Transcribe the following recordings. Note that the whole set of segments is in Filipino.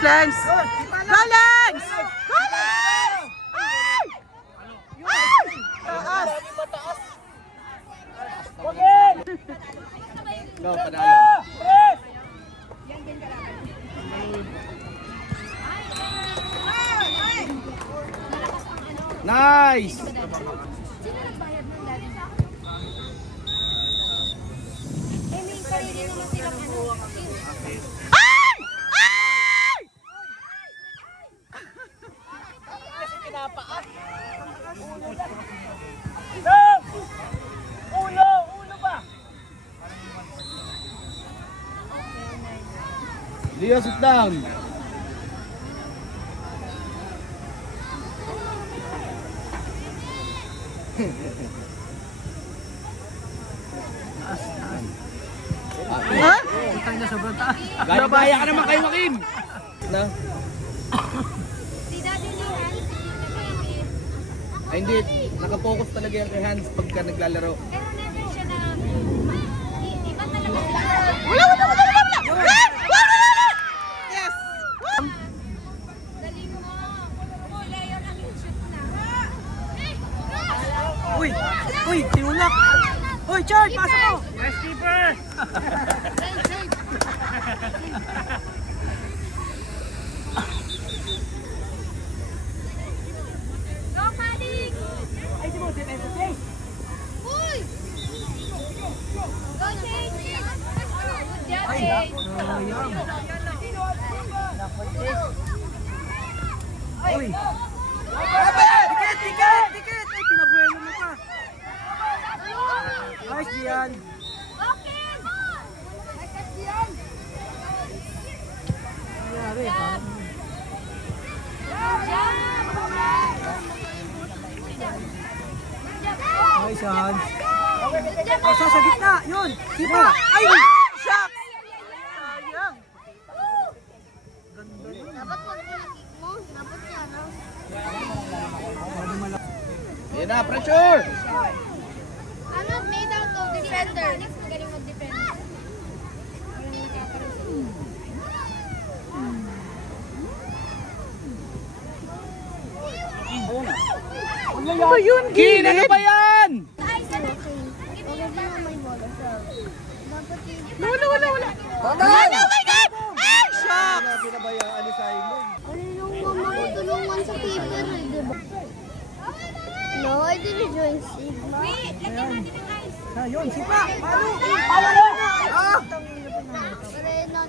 Lens! Go, Lens! Go, Lens! Ay! Ay! Taas! Go, panalo. Nice! Ay! Ay! Ulo ba? Leo, sit down. Ha? Gaya ka naman kay Joaquin. Na? Ay, hindi. Nakapokus talaga yan kay Hans pagka naglalaro. Wala! Yes! Uy, tinulak! Uy, Chard, pasa mo! Yes, keeper! Uy! Dikit! Ay, pinabuelo mo pa! Nice, Dian! Nice, Hans! Asa sa gitna! Yun! Sipa! Ay! Shock! Sayang! Yan na, pressure! Ano, made out of defender. Galing mag-defend. Ano ba yun, Kin, ano ba yan? Ay, sana. May bola siya. Wala! Wala, oh my God! Ay, shock! Pinabayaan ni Simon. Ano yung mama ko tulungan sa paper, di ba? No, I didn't join Sigma. Wait, lagyan natin ng ice. Yun, sipa! Paano? Ah! Arena.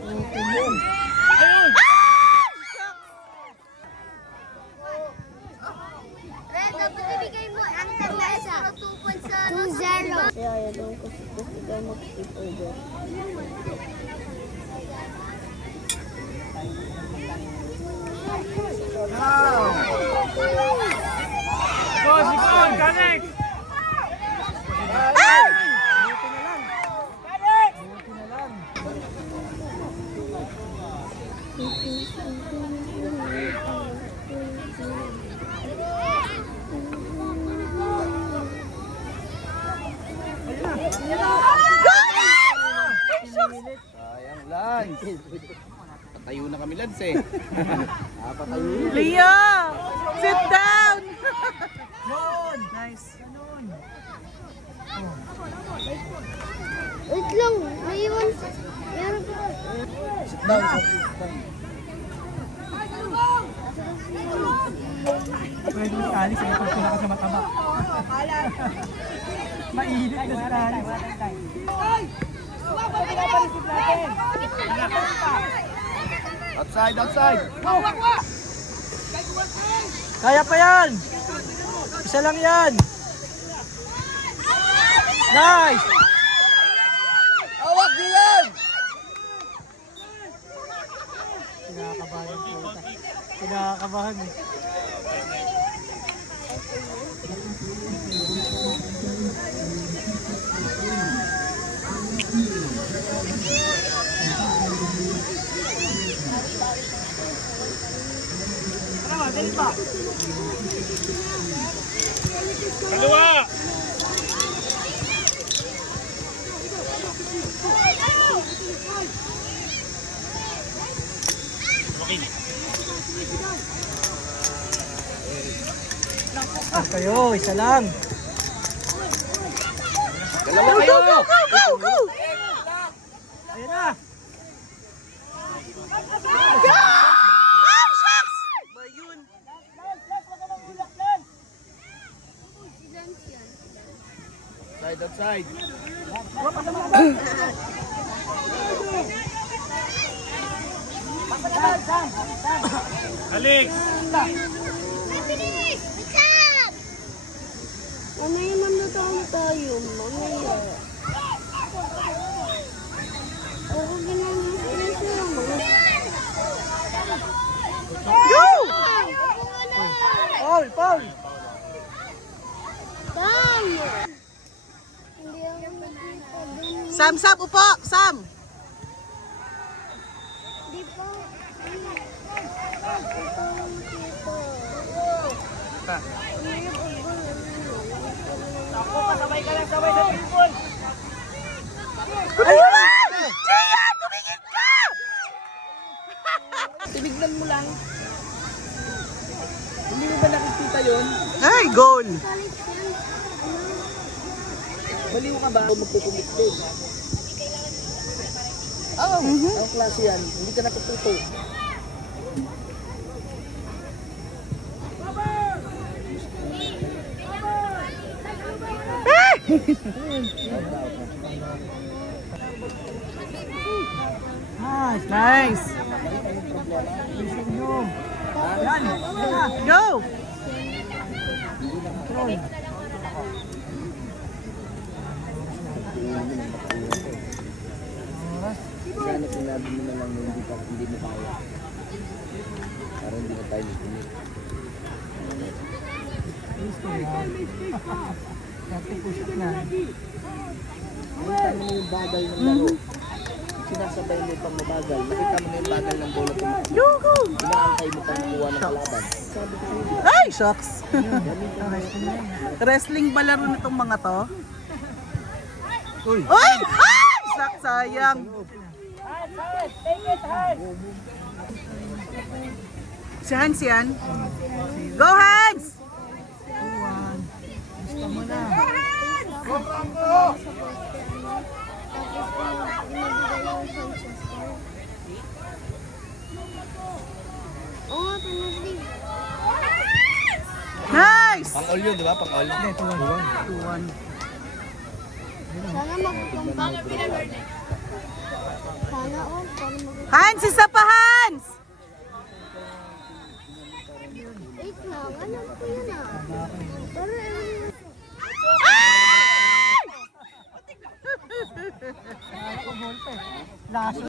Red, dapat ibigay mo ang tabasa. 2-0. Kaya yan daw kasi ikaw mag-skip over. Go, Sikon! Connect! Sayang, Lance. Patayo na kami, Lance eh. Patayo. Leo! Sit down! Nice. Wait lang, may iwan. Meron pa. Sit down. Pwede si Alice, ay pagkula ka sa mataba. Mainit na si Alice. Outside. Kaya pa yan! Isa lang yan! Nice! Awak diyan! Kinakabahan po. Kinakabahan eh. Dalawa! Okay. Kayo, isa lang. Dalawa kayo. Ayun na. Ba yun? Side outside. Alex! Ano yung mamlutang tayo? Mamaya. Oo, ginagawa sila mga. Go! Paul, Paul. Sam! Hindi ako nakita dun. Sam, Sam, upo. Sam. Di pa. Ito ang kita. Ako, kasabay ka lang sabay sa pinball! Ayun na! Gia, tumingin ka! Tinignan mo lang. Hindi mo ba nakikita yun? Ay, goal. Kalit yan. Baliw ka ba? O magpukumit din. Oo. Ang klase yan. Hindi ka natututo. Nice, nice. Yan, go. Sana sinabi mo na lang na hindi mo kaya. Para hindi na tayo nagpunit. Dati push na. Nakita mo na yung bagal ng laro. Sinasabay mo pang mabagal. Nakita mo na yung bagal ng bola tumakbo. Go, go. Inaantay mo pang makuha ng kalaban. Sabi ko sa'yo, Ay, shucks. Wrestling ba laro nitong mga to? Uy! Ay! Ay! Shucks, sayang. Si Hans yan. Go, Hans! Gusto mo na. Nice! pang-all yun, di ba? Pang-all. Hindi, 2-1. Sana magkukumpang. Sana oh, para magkukumpang. Hans, isa pa, Hans! Wait lang, alam ko yun ah. Pero Last